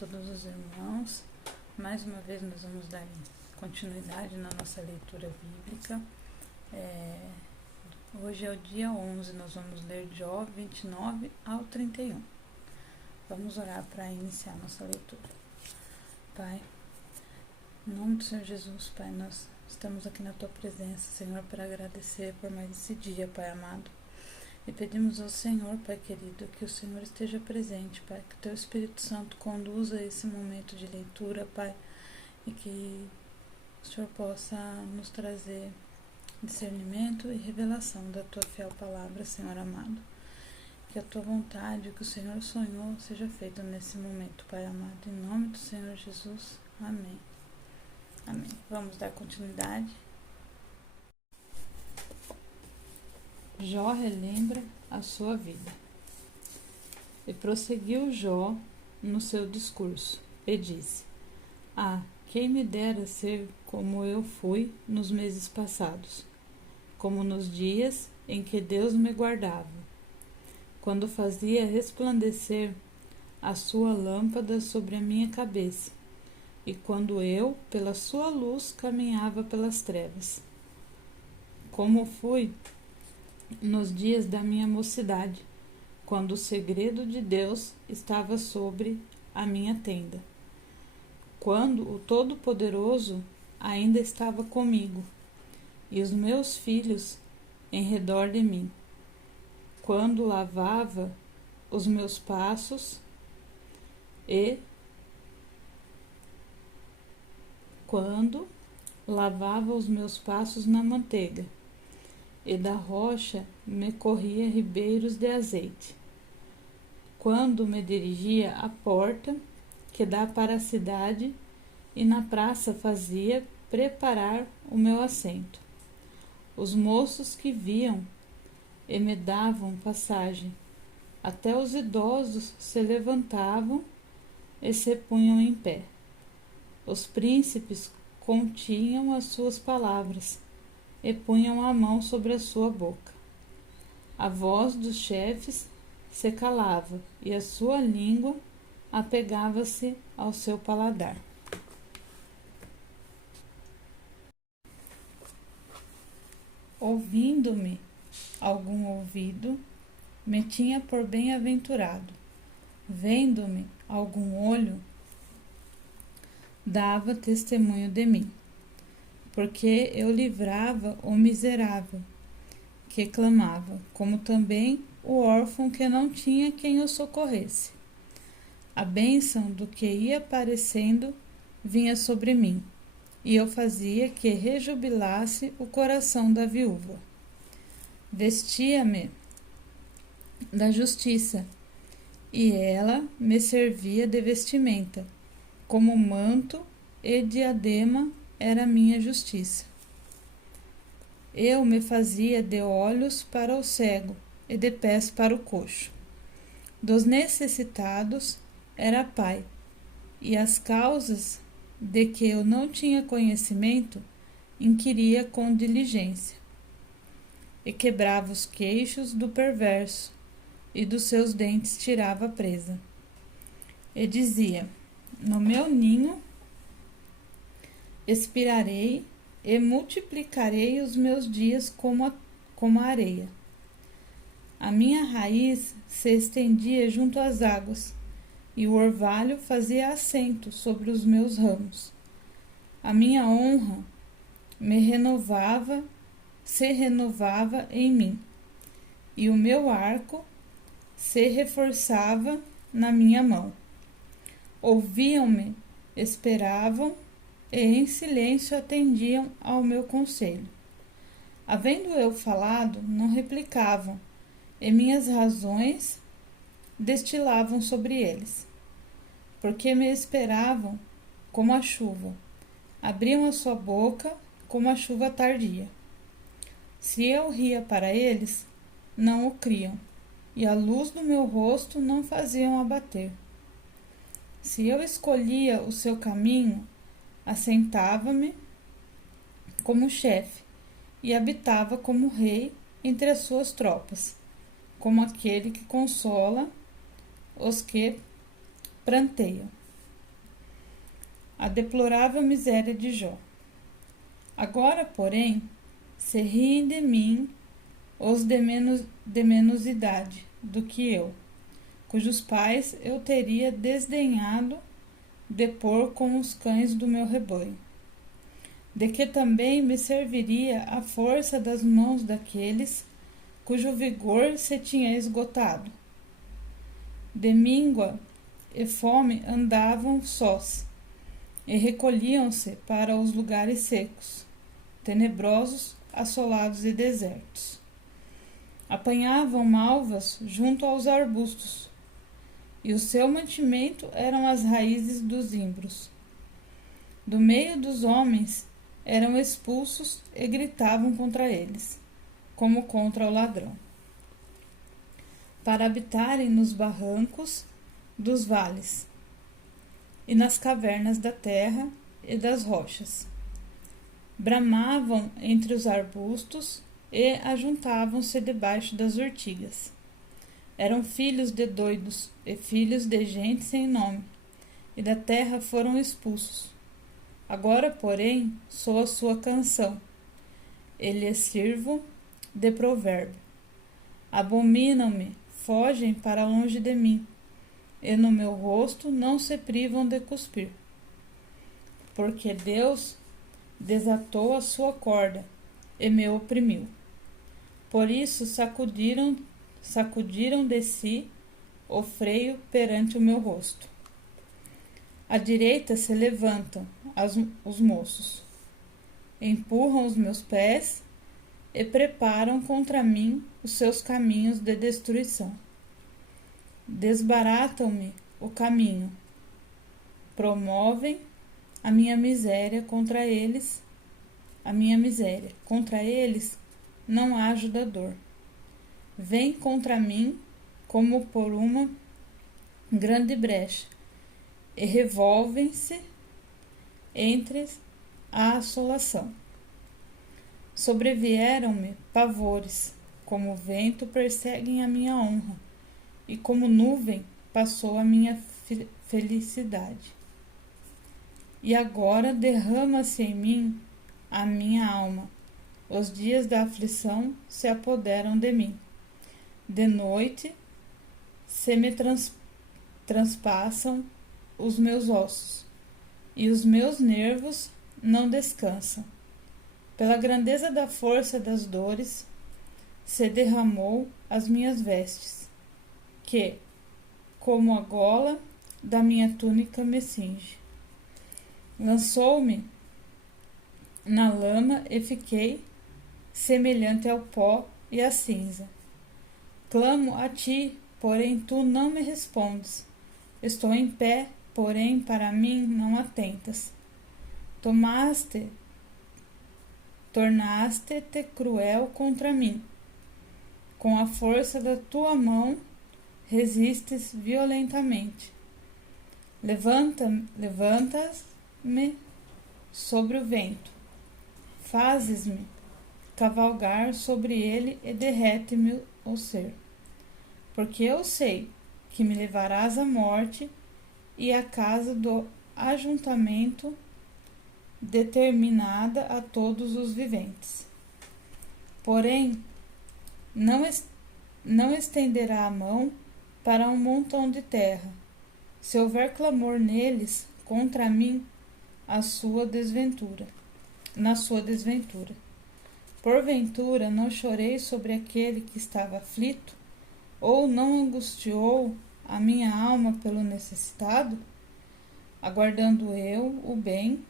todos os irmãos. Mais uma vez nós vamos dar continuidade na nossa leitura bíblica. Hoje é o dia 11, nós vamos ler Jó 29 ao 31. Vamos orar para iniciar nossa leitura. Pai, em nome do Senhor Jesus, Pai, nós estamos aqui na Tua presença, Senhor, para agradecer por mais esse dia, Pai amado. E pedimos ao Senhor, Pai querido, que o Senhor esteja presente, Pai, que o Teu Espírito Santo conduza esse momento de leitura, Pai, e que o Senhor possa nos trazer discernimento e revelação da Tua fiel palavra, Senhor amado. Que a Tua vontade, o que o Senhor sonhou, seja feito nesse momento, Pai amado. Em nome do Senhor Jesus. Amém. Amém. Vamos dar continuidade. Jó relembra a sua vida. E prosseguiu Jó no seu discurso, e disse: quem me dera ser como eu fui nos meses passados, como nos dias em que Deus me guardava, quando fazia resplandecer a sua lâmpada sobre a minha cabeça, e quando eu, pela sua luz, caminhava pelas trevas. Como fui nos dias da minha mocidade, quando o segredo de Deus estava sobre a minha tenda, quando o Todo-Poderoso ainda estava comigo, e os meus filhos em redor de mim, quando lavava os meus passos na manteiga, e da rocha me corria ribeiros de azeite, quando me dirigia à porta que dá para a cidade, e na praça fazia preparar o meu assento. Os moços que viam e me davam passagem, até os idosos se levantavam e se punham em pé. Os príncipes continham as suas palavras e punham a mão sobre a sua boca. A voz dos chefes se calava e a sua língua apegava-se ao seu paladar. Ouvindo-me algum ouvido, me tinha por bem-aventurado. Vendo-me algum olho, dava testemunho de mim, porque eu livrava o miserável que clamava, como também o órfão que não tinha quem o socorresse. A bênção do que ia aparecendo vinha sobre mim, e eu fazia que rejubilasse o coração da viúva. Vestia-me da justiça, e ela me servia de vestimenta, como manto e diadema era minha justiça. Eu me fazia de olhos para o cego e de pés para o coxo. Dos necessitados era pai, e as causas de que eu não tinha conhecimento inquiria com diligência. E quebrava os queixos do perverso, e dos seus dentes tirava a presa. E dizia: no meu ninho expirarei e multiplicarei os meus dias como a areia. A minha raiz se estendia junto às águas, e o orvalho fazia assento sobre os meus ramos. A minha honra se renovava em mim, e o meu arco se reforçava na minha mão. Ouviam-me, esperavam, e em silêncio atendiam ao meu conselho. Havendo eu falado, não replicavam, e minhas razões destilavam sobre eles, porque me esperavam como a chuva, abriam a sua boca como a chuva tardia. Se eu ria para eles, não o criam, e a luz do meu rosto não faziam abater. Se eu escolhia o seu caminho, assentava-me como chefe, e habitava como rei entre as suas tropas, como aquele que consola os que pranteiam. a deplorável miséria de Jó. Agora, porém, se riem de mim os de menos idade do que eu, cujos pais eu teria desdenhado de pôr com os cães do meu rebanho, de que também me serviria a força das mãos daqueles cujo vigor se tinha esgotado. De míngua e fome andavam sós, e recolhiam-se para os lugares secos, tenebrosos, assolados e desertos. Apanhavam malvas junto aos arbustos, e o seu mantimento eram as raízes dos zimbros. Do meio dos homens eram expulsos e gritavam contra eles, como contra o ladrão, para habitarem nos barrancos dos vales, e nas cavernas da terra e das rochas. Bramavam entre os arbustos e ajuntavam-se debaixo das urtigas. Eram filhos de doidos e filhos de gente sem nome, e da terra foram expulsos. Agora, porém, sou a sua canção, e lhes sirvo de provérbio. Abominam-me, fogem para longe de mim, e no meu rosto não se privam de cuspir. Porque Deus desatou a sua corda e me oprimiu. Por isso sacudiram de si o freio perante o meu rosto. À direita se levantam os moços, empurram os meus pés e preparam contra mim os seus caminhos de destruição. Desbaratam-me o caminho, promovem a minha miséria contra eles, contra eles não há ajudador. Vem contra mim como por uma grande brecha, e revolvem-se entre a assolação. Sobrevieram-me pavores, como vento perseguem a minha honra, e como nuvem passou a minha felicidade. E agora derrama-se em mim a minha alma. Os dias da aflição se apoderam de mim. De noite se me transpassam os meus ossos, e os meus nervos não descansam. Pela grandeza da força das dores, se derramou as minhas vestes, que, como a gola da minha túnica me cinge. Lançou-me na lama e fiquei semelhante ao pó e à cinza. Clamo a ti, porém tu não me respondes. Estou em pé, porém para mim não atentas. Tornaste-te cruel contra mim. Com a força da tua mão resistes violentamente. Levantas-me sobre o vento. Fazes-me cavalgar sobre ele e derrete-me o ser. Porque eu sei que me levarás à morte e à casa do ajuntamento determinada a todos os viventes. Porém, não estenderá a mão para um montão de terra, se houver clamor neles contra mim na sua desventura. Porventura não chorei sobre aquele que estava aflito, ou não angustiou a minha alma pelo necessitado? Aguardando eu o bem,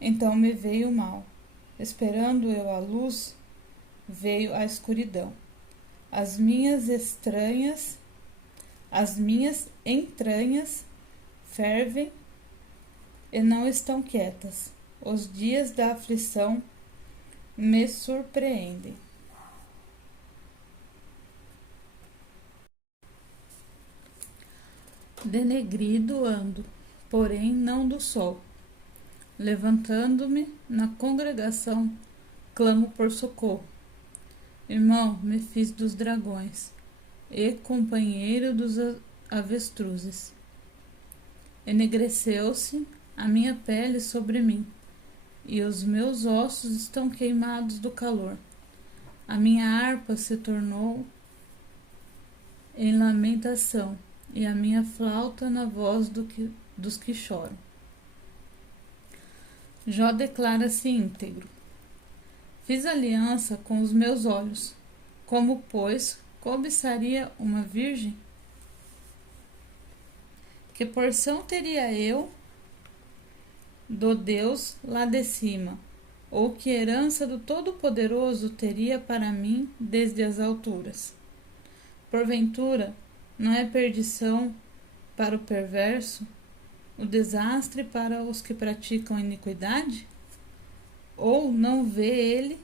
então me veio o mal. Esperando eu a luz, veio a escuridão. As minhas entranhas fervem e não estão quietas. Os dias da aflição me surpreendem. Denegrido ando, porém não do sol. Levantando-me na congregação, clamo por socorro. Irmão, me fiz dos dragões e companheiro dos avestruzes. Enegreceu-se a minha pele sobre mim, e os meus ossos estão queimados do calor. A minha harpa se tornou em lamentação, e a minha flauta na voz dos que choram. Jó declara-se íntegro. Fiz aliança com os meus olhos. Como, pois, cobiçaria uma virgem? Que porção teria eu do Deus lá de cima? Ou que herança do Todo-Poderoso teria para mim desde as alturas? Porventura, não é perdição para o perverso, o desastre para os que praticam iniquidade? Ou não vê ele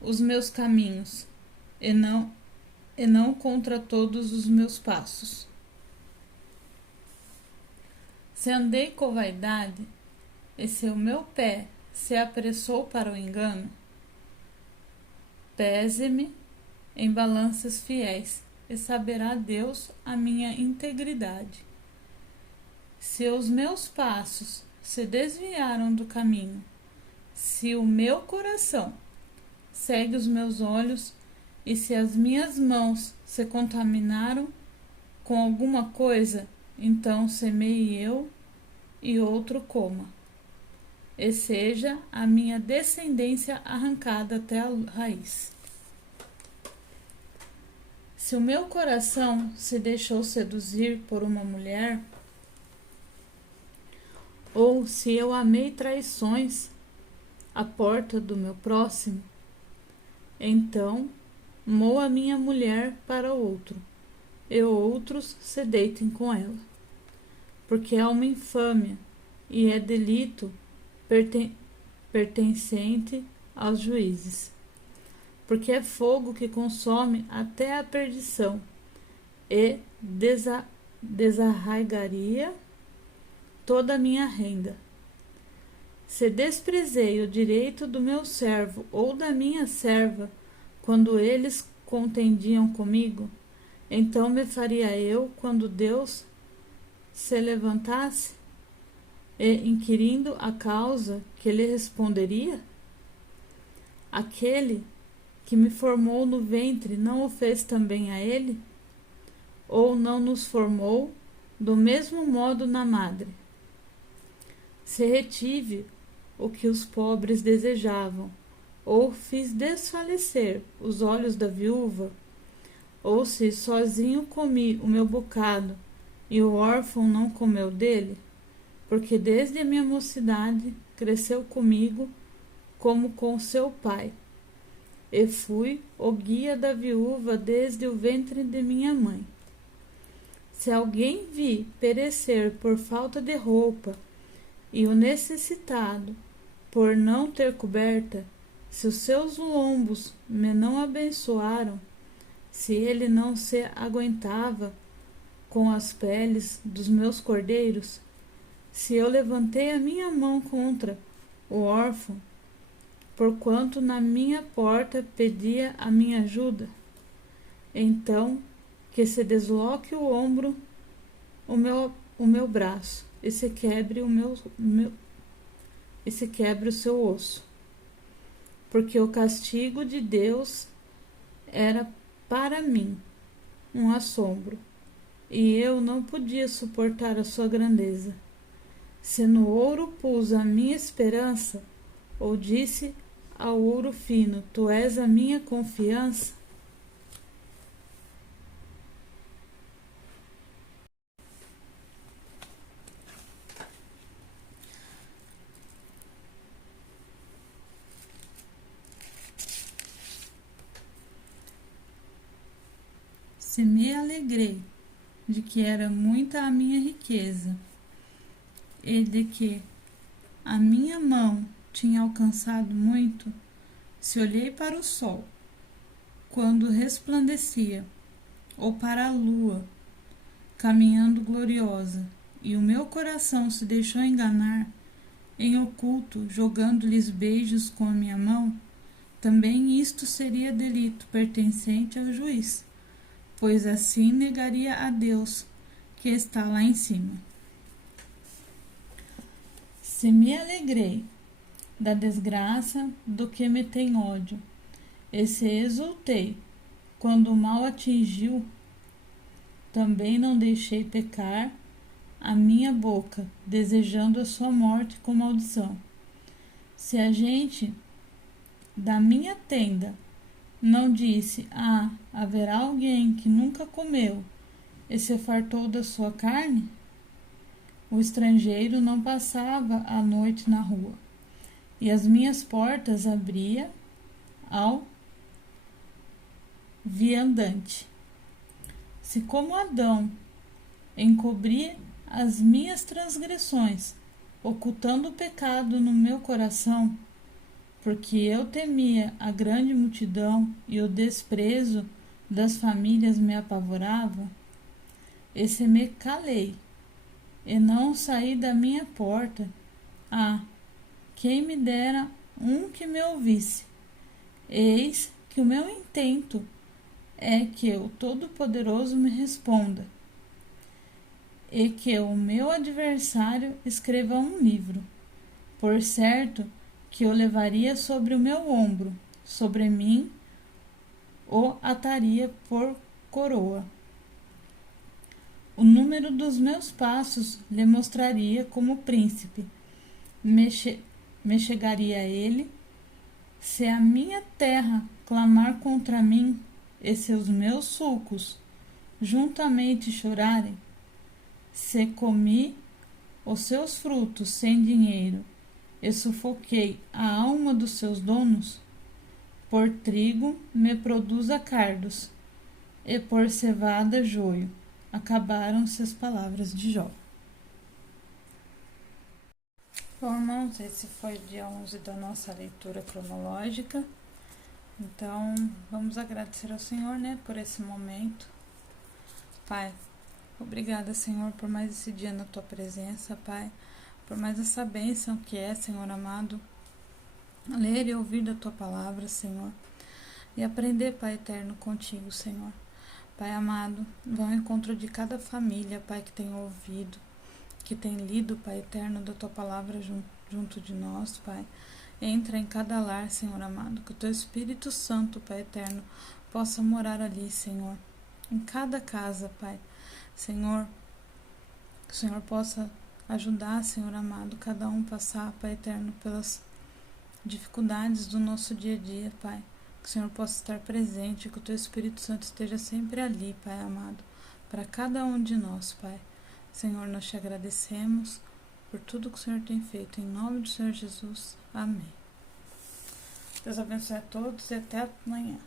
os meus caminhos, e não contra todos os meus passos? Se andei com vaidade, e se o meu pé se apressou para o engano, pese-me em balanças fiéis, e saberá Deus a minha integridade. Se os meus passos se desviaram do caminho, se o meu coração segue os meus olhos, e se as minhas mãos se contaminaram com alguma coisa, então semeie eu e outro coma, e seja a minha descendência arrancada até a raiz. Se o meu coração se deixou seduzir por uma mulher, ou se eu amei traições à porta do meu próximo, então moa minha mulher para outro, e outros se deitem com ela, porque é uma infâmia e é delito pertencente aos juízes, porque é fogo que consome até a perdição, e desarraigaria toda a minha renda. Se desprezei o direito do meu servo ou da minha serva, quando eles contendiam comigo, então me faria eu quando Deus se levantasse, e inquirindo a causa, que lhe responderia? Aquele que me formou no ventre não o fez também a ele? Ou não nos formou do mesmo modo na madre? Se retive o que os pobres desejavam, ou fiz desfalecer os olhos da viúva, ou se sozinho comi o meu bocado e o órfão não comeu dele, porque desde a minha mocidade cresceu comigo como com seu pai, e fui o guia da viúva desde o ventre de minha mãe. Se alguém vi perecer por falta de roupa, e o necessitado por não ter coberta, se os seus lombos me não abençoaram, se ele não se aguentava com as peles dos meus cordeiros, se eu levantei a minha mão contra o órfão, porquanto na minha porta pedia a minha ajuda, então que se desloque o ombro, o meu braço, e se quebre o seu osso, porque o castigo de Deus era para mim um assombro, e eu não podia suportar a sua grandeza. Se no ouro pus a minha esperança, ou disse ao ouro fino, tu és a minha confiança, se me alegrei de que era muita a minha riqueza, e de que a minha mão tinha alcançado muito, se olhei para o sol, quando resplandecia, ou para a lua, caminhando gloriosa, e o meu coração se deixou enganar, em oculto, jogando-lhes beijos com a minha mão, também isto seria delito pertencente ao juiz, pois assim negaria a Deus, que está lá em cima. Se me alegrei da desgraça do que me tem ódio, e se exultei quando o mal atingiu, também não deixei pecar a minha boca, desejando a sua morte com maldição. Se a gente da minha tenda não disse: ah, haverá alguém que nunca comeu e se fartou da sua carne? O estrangeiro não passava a noite na rua, e as minhas portas abria ao viandante. Se como Adão encobri as minhas transgressões, ocultando o pecado no meu coração, porque eu temia a grande multidão e o desprezo das famílias me apavorava, e se me calei e não saí da minha porta, ah, quem me dera um que me ouvisse. Eis que o meu intento é que o Todo-Poderoso me responda, e que o meu adversário escreva um livro. Por certo que eu levaria sobre o meu ombro, sobre mim o ataria por coroa. O número dos meus passos lhe mostraria como príncipe. Me chegaria a ele, se a minha terra clamar contra mim, e se os meus sulcos juntamente chorarem, se comi os seus frutos sem dinheiro, e sufoquei a alma dos seus donos, por trigo me produza cardos, e por cevada joio. Acabaram-se as palavras de Jó. Bom, irmãos, esse foi o dia 11 da nossa leitura cronológica. Então, vamos agradecer ao Senhor, né, por esse momento. Pai, obrigada, Senhor, por mais esse dia na Tua presença, Pai, por mais essa bênção que é, Senhor amado, ler e ouvir da Tua palavra, Senhor, e aprender, Pai eterno, contigo, Senhor. Pai amado, vá ao encontro de cada família, Pai, que tem ouvido, que tem lido, Pai eterno, da Tua palavra junto de nós, Pai. Entra em cada lar, Senhor amado, que o Teu Espírito Santo, Pai eterno, possa morar ali, Senhor, em cada casa, Pai. Senhor, que o Senhor possa ajudar, Senhor amado, cada um passar, Pai eterno, pelas dificuldades do nosso dia a dia, Pai. Que o Senhor possa estar presente, que o Teu Espírito Santo esteja sempre ali, Pai amado, para cada um de nós, Pai. Senhor, nós te agradecemos por tudo que o Senhor tem feito. Em nome do Senhor Jesus. Amém. Deus abençoe a todos e até amanhã.